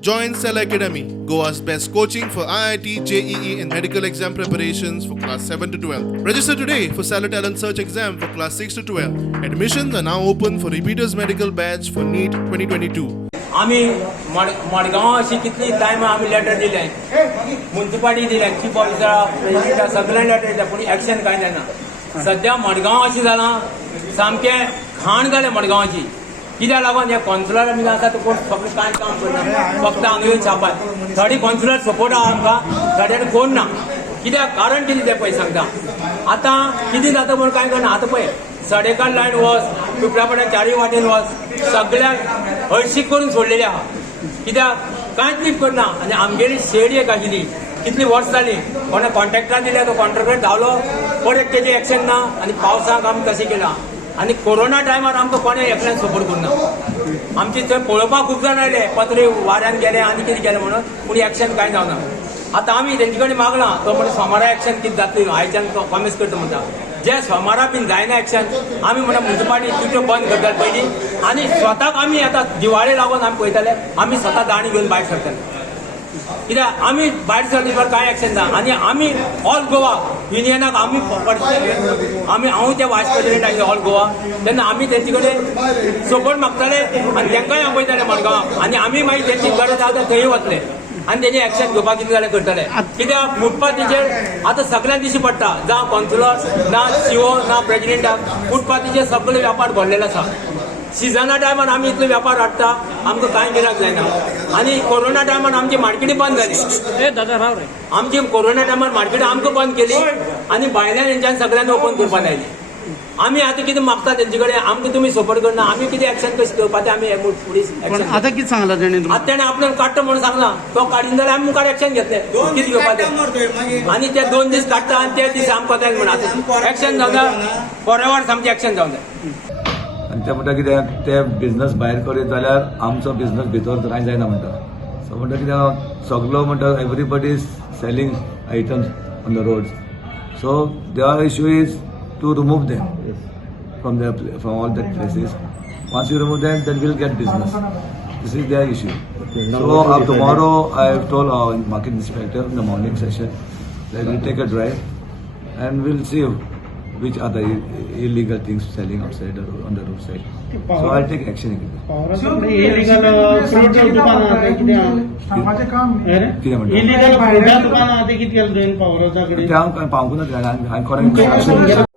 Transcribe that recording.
Join Cell Academy, Goa's best coaching for IIT, JEE and medical exam preparations for class 7 to 12. Register today for Cell Talent Search exam for class 6 to 12. Admissions are now open for repeaters medical batch for NEET 2022. आम्ही मडगांव अशी कितली time आम्ही letter दिले municipality दिले chief officer सगळ्यांक letter दिले पूण action कांय जायना सध्या मडगांव अशें जालां सामकें खाण जालें मडगांवाची कित्याक लागून हे कॉन्सुलर बी आसा तो फक्त कांय काम करना फक्त हांगा येवन छापाय थोडी कॉन्सुलर सपोर्ट आहा आमकां थोड्यान कोण ना कित्याक कारण कितें तें पळय सांगता आतां कितें जाता म्हूण कांय करना आतां पळय सडेकाड लायन वच पिपळापड्या चारय वाटेन वच सगळ्याक हळशीक करून सोडलेली आहा कित्याक कांयच नीट करना आनी आमगेली शेड एक आशिल्ली कितली वर्स जाली कोणा कॉन्ट्रॅक्टर दिल्या तो कॉन्ट्रॅक्टर धांवलो परत तेजें एक्शन ना आनी पावसाक आमी तशें केलां आनी कोरोना टायमार आमकां कोणें एकल्यान सपोर्ट करना आमचे थंय पळोवपाक खूब जाण आयले पत्रे वाऱ्यान गेले आनी कितें केलें म्हणून पूण एक्शन कांय जावना आतां आमी तेंचे कडेन मागलां तो म्हणून सोमारा एक्शन कितें जातली आयच्यान कॉमेस करता म्हणटा जे सोमारा बीन जायना एक्शन आमी म्हणटा म्युनिसिपालिटी त्यो बंद करतात पयलीं आनी स्वताक आमी आतां दिवाळे लागून आमी पळयताले आमी स्वता दाणी घेवन भायर सरताले कित्याक आमी भायर सरले कांय एक्शन ना आनी आमी ऑल गोवा युनियनाक आमी हांव त्या वायस प्रेसिडेंट आशिल्लो ऑल गोवा तेन्ना आमी तेंचे कडेन सपोर्ट मागताले आनी तेंकांय आपयताले मडगांवाक आनी आमी मागीर तेंची गरज आसा थंय वतले आनी तेजें एक्शन घेवपाक कितें जाल्यार करतले कित्याक फुटपाथीचेर आतां सगळ्यांक दिश्टी पडटा जावं कॉन्सुलर ना सीओ ना प्रेसिडेंटाक फुटपाथीचेर सगळे वेपार भरलेलो आसा सिजना टायमार आमी इतलो वेपार हाडटा आमकां कांय गिरायक जायना आनी कोरोना टायमार आमची मार्केटी बंद जाली आमची कोरोना टायमार मार्केट आमकां बंद केली आनी भायल्यान तेंच्यान सगळ्यांनी ओपन करपाक लायली आमी आतां कितें मागता तेंचे कडेन आमकां तुमी सपोर्ट करना आमी कितें एक्शन कशें घेवपाक तें आमी पुलीस एक्शन आतां कितें सांगलां तेणें आतां तेणें आपल्याक काडटा म्हणून सांगला तो काडीन जाल्यार आमी मुखार एक्शन घेतलें कितें घेवपाचें आनी ते 2 दीस काडटा आनी ते दीस आमकां कोतायक म्हणून आतां एक्शन जावना फॉरएवर सामकें एक्शन जावं जाय आनी ते म्हणटा कितें ते बिझनस भायर करीत जाल्यार आमचो बिझनस भितर कांय जायना म्हणटा सो म्हणटा कितें सगलो म्हणटा everybody is selling items on the roads so their issue is to remove them from all that places. Once you remove them, then we'll get business. This is their issue. So tomorrow I have told our market inspector in the morning session that we'll take a drive and we'll see which are the illegal things selling outside on the roadside. So I'll take action again. Illegal फ्रूटचं दुकान आहे किती illegal फ्रूटचं दुकान आहे किती केलं पावराचा कडे ते हांव पावूंक ना हांवें